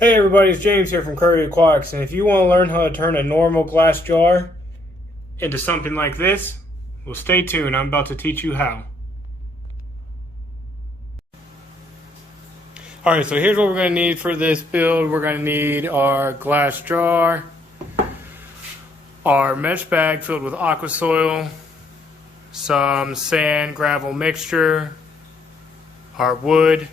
Hey everybody, it's James here from Curry Aquatics, and if you want to learn how to turn a normal glass jar into something like this, well, stay tuned. I'm about to teach you how. Alright, so here's what we're going to need for this build. We're going to need our glass jar, our mesh bag filled with aqua soil, some sand gravel mixture, our wood,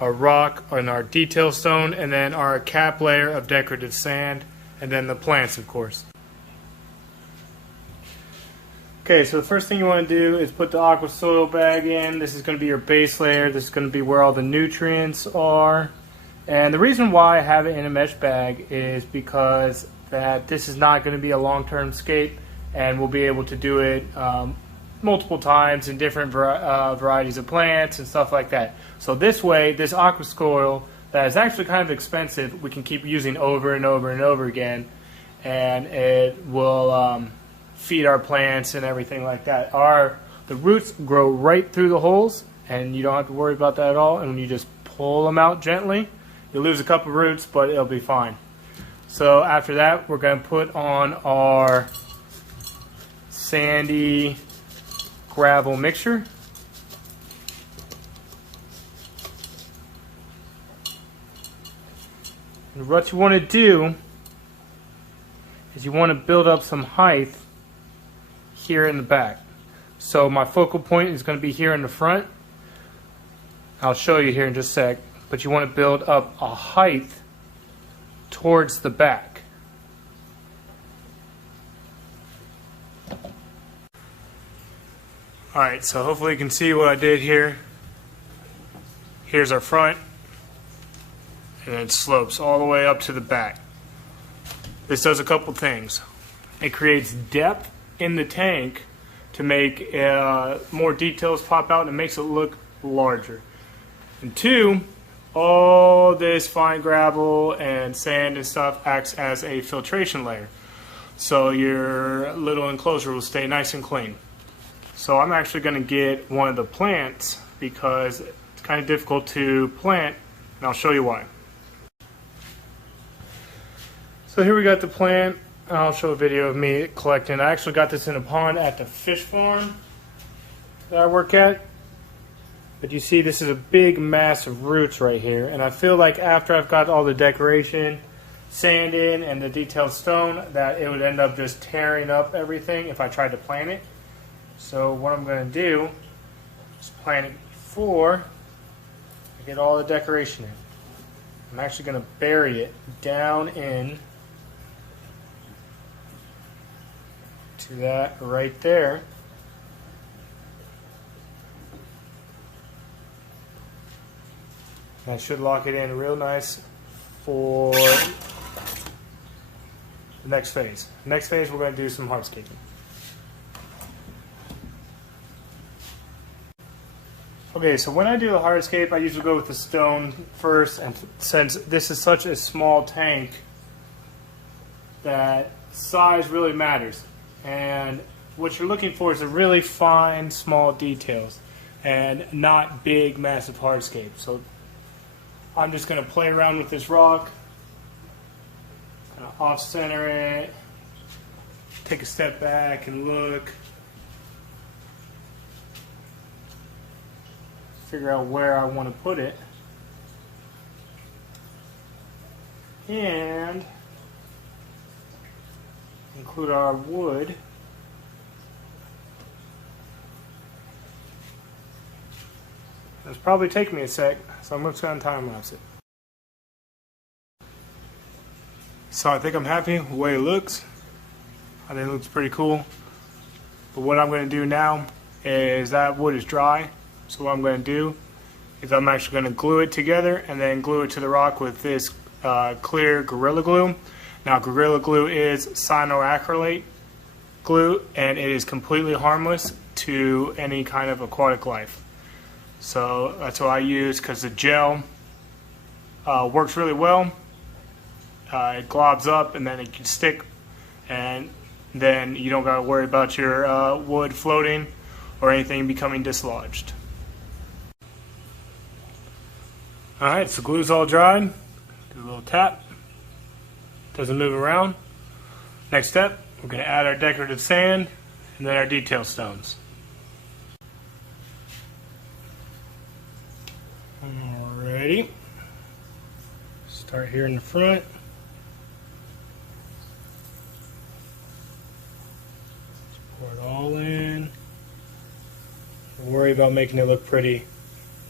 our rock and our detail stone, and then our cap layer of decorative sand, and then the plants, of course. Okay, so the first thing you want to do is put the aqua soil bag in. This is going to be your base layer. This is going to be where all the nutrients are. And the reason why I have it in a mesh bag is because that this is not going to be a long-term scape, and we'll be able to do it multiple times in different varieties of plants and stuff like that. So this way, this aqua soil that is actually kind of expensive, we can keep using over and over and over again, and it will feed our plants and everything like that. The roots grow right through the holes, and you don't have to worry about that at all. And when you just pull them out gently, you'll lose a couple roots, but it'll be fine. So after that, we're going to put on our sandy gravel mixture. And what you want to do is you want to build up some height here in the back. So my focal point is going to be here in the front. I'll show you here in just a sec, but you want to build up a height towards the back. Alright, so hopefully you can see what I did here. Here's our front, and it slopes all the way up to the back. This does a couple things. It creates depth in the tank to make more details pop out, and it makes it look larger. And two, all this fine gravel and sand and stuff acts as a filtration layer. So your little enclosure will stay nice and clean. So I'm actually going to get one of the plants because it's kind of difficult to plant, and I'll show you why. So here we got the plant. I'll show a video of me collecting. I actually got this in a pond at the fish farm that I work at. But you see, this is a big mass of roots right here, and I feel like after I've got all the decoration, sand in, and the detailed stone, that it would end up just tearing up everything if I tried to plant it. So what I'm going to do is plant it before I get all the decoration in. I'm actually going to bury it down in to that right there. And I should lock it in real nice for the next phase. Next phase, we're going to do some hardscaping. Okay, so when I do the hardscape, I usually go with the stone first, and since this is such a small tank, that size really matters. And what you're looking for is a really fine, small details, and not big, massive hardscape. So I'm just going to play around with this rock, kind of off-center it, take a step back and look. Figure out where I want to put it, and include our wood. It's probably taking me a sec, so I'm just going to time lapse it. So I think I'm happy with the way it looks. I think it looks pretty cool. But what I'm going to do now is that wood is dry. So what I'm going to do is I'm actually going to glue it together and then glue it to the rock with this clear Gorilla Glue. Now Gorilla Glue is cyanoacrylate glue, and it is completely harmless to any kind of aquatic life. So that's what I use because the gel works really well. It globs up and then it can stick, and then you don't got to worry about your wood floating or anything becoming dislodged. Alright, so glue's all dried. Do a little tap. Doesn't move around. Next step, we're going to add our decorative sand and then our detail stones. Alrighty. Start here in the front. Just pour it all in. Don't worry about making it look pretty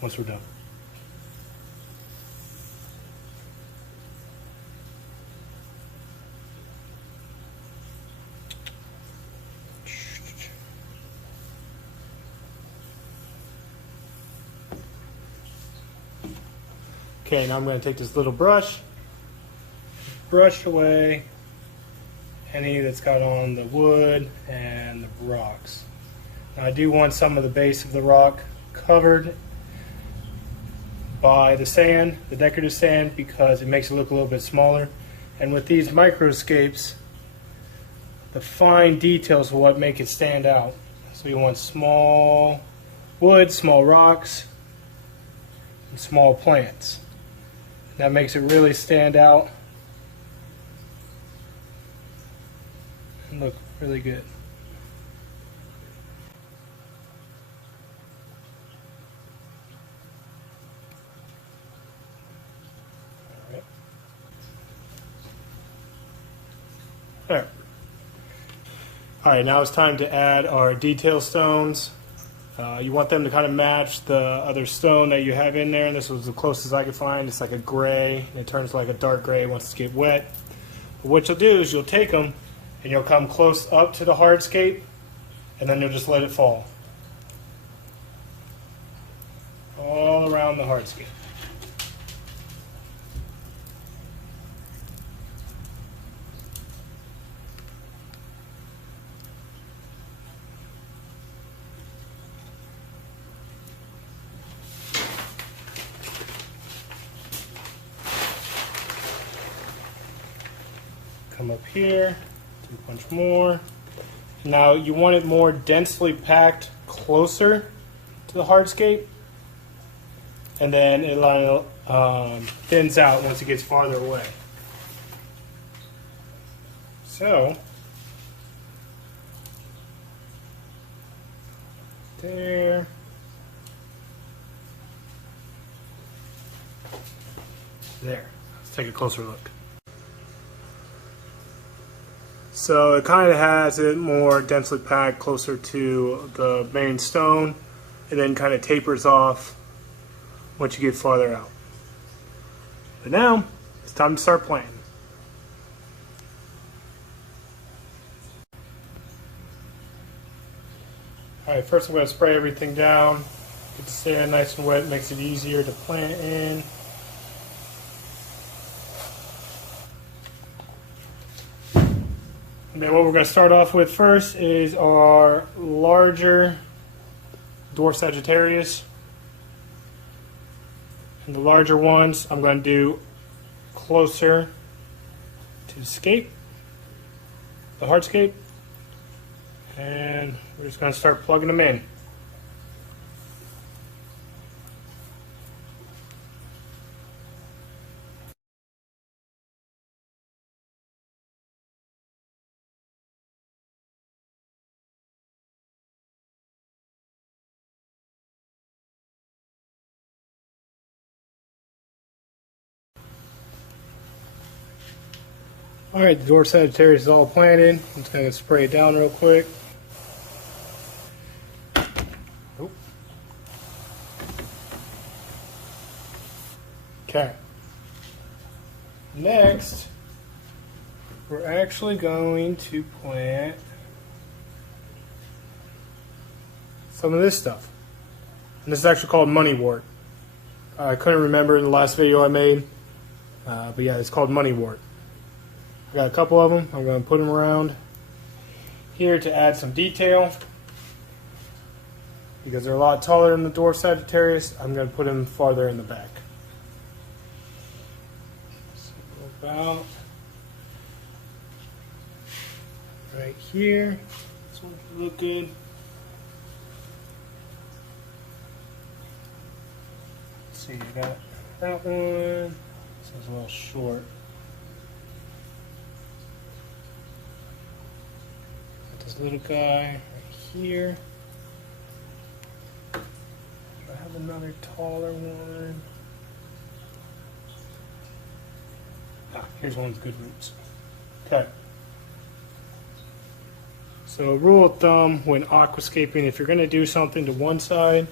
once we're done. Okay, now I'm going to take this little brush away any that's got on the wood and the rocks. Now I do want some of the base of the rock covered by the sand, the decorative sand, because it makes it look a little bit smaller. And with these microscapes, the fine details are what make it stand out. So you want small wood, small rocks, and small plants. That makes it really stand out and look really good. All right. All right, now it's time to add our detail stones. You want them to kind of match the other stone that you have in there, and this was the closest I could find. It's like a gray, and it turns like a dark gray once it gets wet. But what you'll do is you'll take them, and you'll come close up to the hardscape, and then you'll just let it fall. All around the hardscape. Come up here, do a bunch more. Now you want it more densely packed closer to the hardscape, and then it thins out once it gets farther away. So, there. There. Let's take a closer look. So it kind of has it more densely packed closer to the main stone, and then kind of tapers off once you get farther out. But now it's time to start planting. Alright, first I'm going to spray everything down. Get the sand nice and wet, makes it easier to plant in. And then what we're going to start off with first is our larger dwarf Sagittarius. And the larger ones I'm going to do closer to the scape, the hardscape. And we're just going to start plugging them in. Alright, the dwarf Sagittarius is all planted. I'm just going to spray it down real quick. Okay. Next, we're actually going to plant some of this stuff. And this is actually called moneywort. I couldn't remember in the last video I made, but yeah, it's called moneywort. I got a couple of them. I'm going to put them around here to add some detail. Because they're a lot taller than the dwarf Sagittarius, I'm going to put them farther in the back. So about right here. This one should look good. Let's see, I got that one. This is a little short. Got this little guy right here. I have another taller one. Here's one with good roots. Okay. So rule of thumb when aquascaping, if you're going to do something to one side,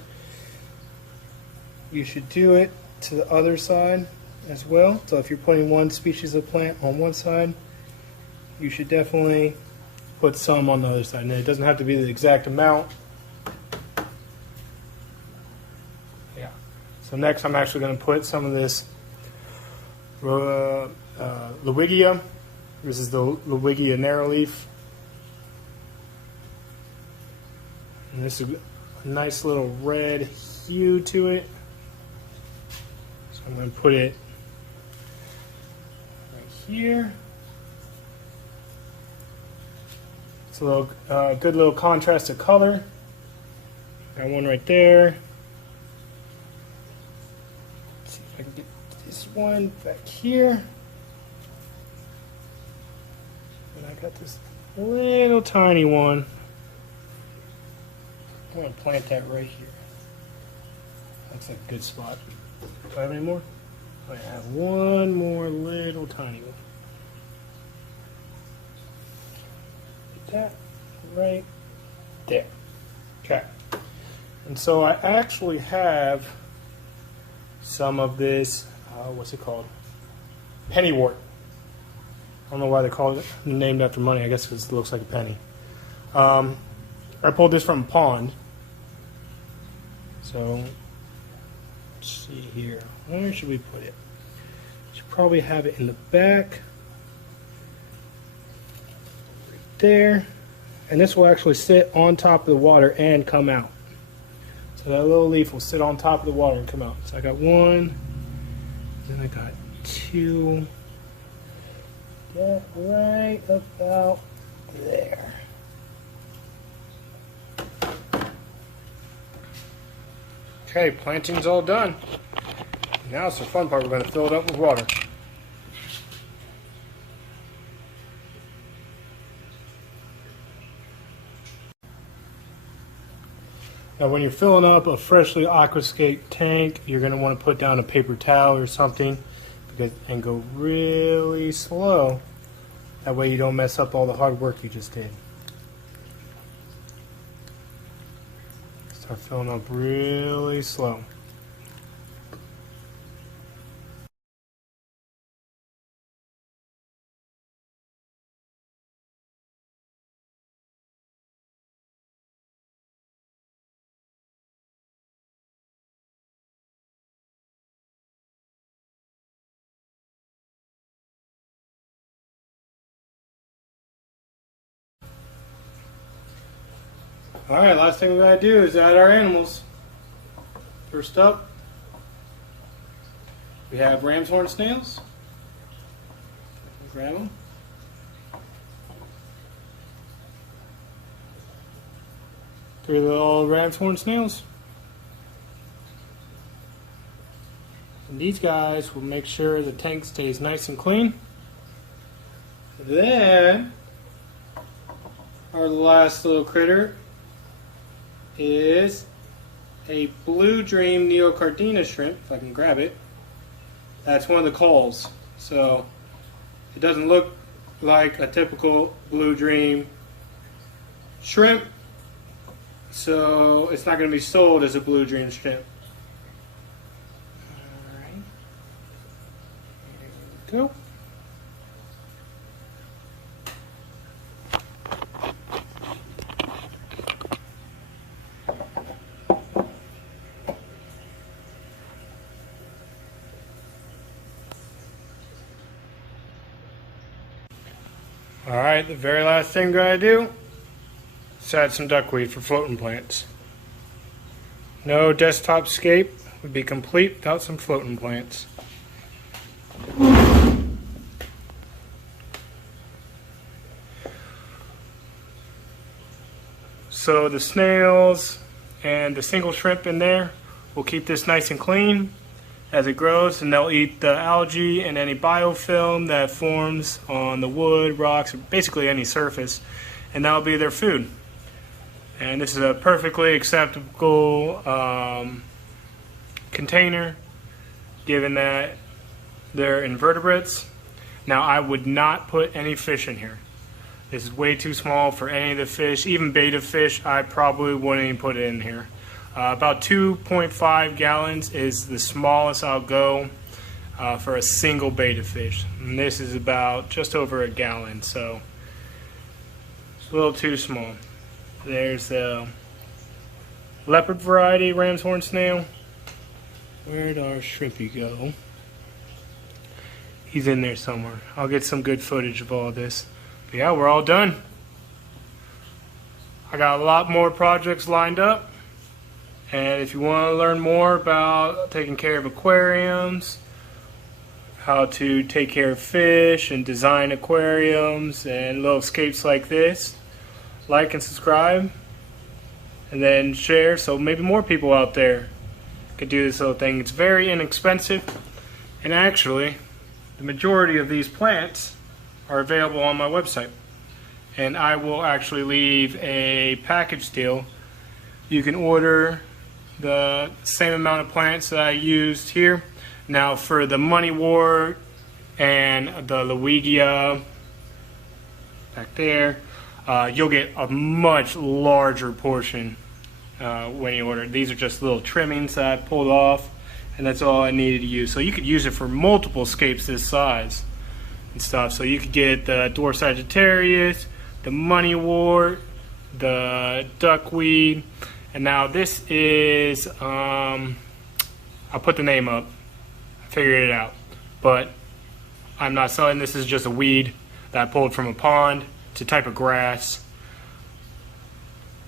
you should do it to the other side as well. So if you're putting one species of plant on one side, you should definitely put some on the other side. And it doesn't have to be the exact amount. Yeah. So next I'm actually going to put some of this Lowigia. This is the Lowigia narrow leaf. And this is a nice little red hue to it. So I'm going to put it right here. It's a little good little contrast of color. Got one right there. Let's see if I can get this one back here. And I got this little tiny one. I'm going to plant that right here. That's a good spot. Do I have any more? I have one more little tiny one. Put that right there. Okay. And so I actually have some of this, what's it called? Pennywort. I don't know why they call it named after money. I guess because it looks like a penny. I pulled this from a pond. So, let's see here. Where should we put it? Should probably have it in the back. Right there. And this will actually sit on top of the water and come out. So that little leaf will sit on top of the water and come out. So I got one. Then I got two. Get right about there. Okay, planting's all done. Now it's the fun part. We're going to fill it up with water. Now when you're filling up a freshly aquascape tank, you're going to want to put down a paper towel or something and go really slow. That way you don't mess up all the hard work you just did. Start filling up really slow. Alright, last thing we gotta do is add our animals. First up, we have ram's horn snails. Grab them. Three little ram's horn snails. And these guys will make sure the tank stays nice and clean. Then, our last little critter is a blue dream neocardina shrimp, if I can grab it. That's one of the calls. So it doesn't look like a typical blue dream shrimp, so it's not going to be sold as a blue dream shrimp. Alright, here we go. Alright, the very last thing I'm going to do is add some duckweed for floating plants. No desktop scape would be complete without some floating plants. So the snails and the single shrimp in there will keep this nice and clean. as it grows, and they'll eat the algae and any biofilm that forms on the wood, rocks, or basically any surface, and that'll be their food. And this is a perfectly acceptable container, given that they're invertebrates. Now, I would not put any fish in here. This is way too small for any of the fish. Even betta fish, I probably wouldn't even put it in here. About 2.5 gallons is the smallest I'll go for a single betta fish. And this is about just over a gallon, so it's a little too small. There's the leopard variety ram's horn snail. Where'd our shrimpy go? He's in there somewhere. I'll get some good footage of all this. But yeah, we're all done. I got a lot more projects lined up. And if you want to learn more about taking care of aquariums, how to take care of fish and design aquariums and little scapes like this, like and subscribe. And then share so maybe more people out there could do this little thing. It's very inexpensive. And actually, the majority of these plants are available on my website, and I will actually leave a package deal. You can order the same amount of plants that I used here. Now for the moneywort and the Loegia back there, you'll get a much larger portion when you order. These are just little trimmings that I pulled off, and that's all I needed to use. So you could use it for multiple scapes this size and stuff. So you could get the dwarf Sagittarius, the moneywort, the duckweed, and now this is, I'll put the name up. I figured it out. But I'm not selling this. This is just a weed that I pulled from a pond. It's a type of grass.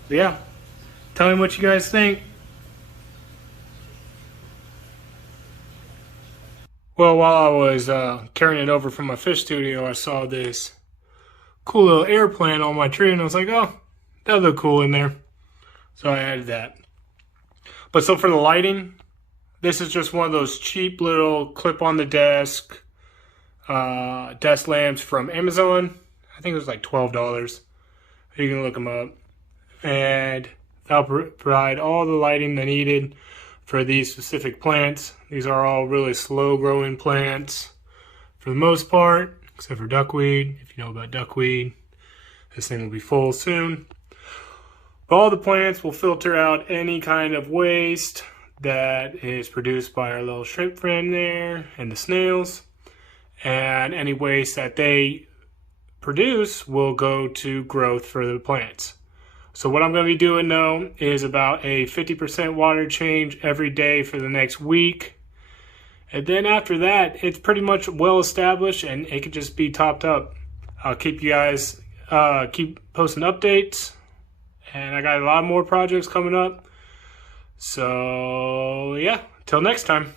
But yeah, tell me what you guys think. Well, while I was carrying it over from my fish studio, I saw this cool little air plant on my tree, and I was like, oh, that'll look cool in there. So I added that. But so for the lighting, this is just one of those cheap little clip on the desk lamps from Amazon. I think it was like $12. You can look them up. And they'll provide all the lighting they needed for these specific plants. These are all really slow growing plants for the most part, except for duckweed. If you know about duckweed, this thing will be full soon. But all the plants will filter out any kind of waste that is produced by our little shrimp friend there and the snails. And any waste that they produce will go to growth for the plants. So what I'm going to be doing though is about a 50% water change every day for the next week. And then after that, it's pretty much well established and it could just be topped up. I'll keep you guys, keep posting updates. And I got a lot more projects coming up. So yeah, till next time.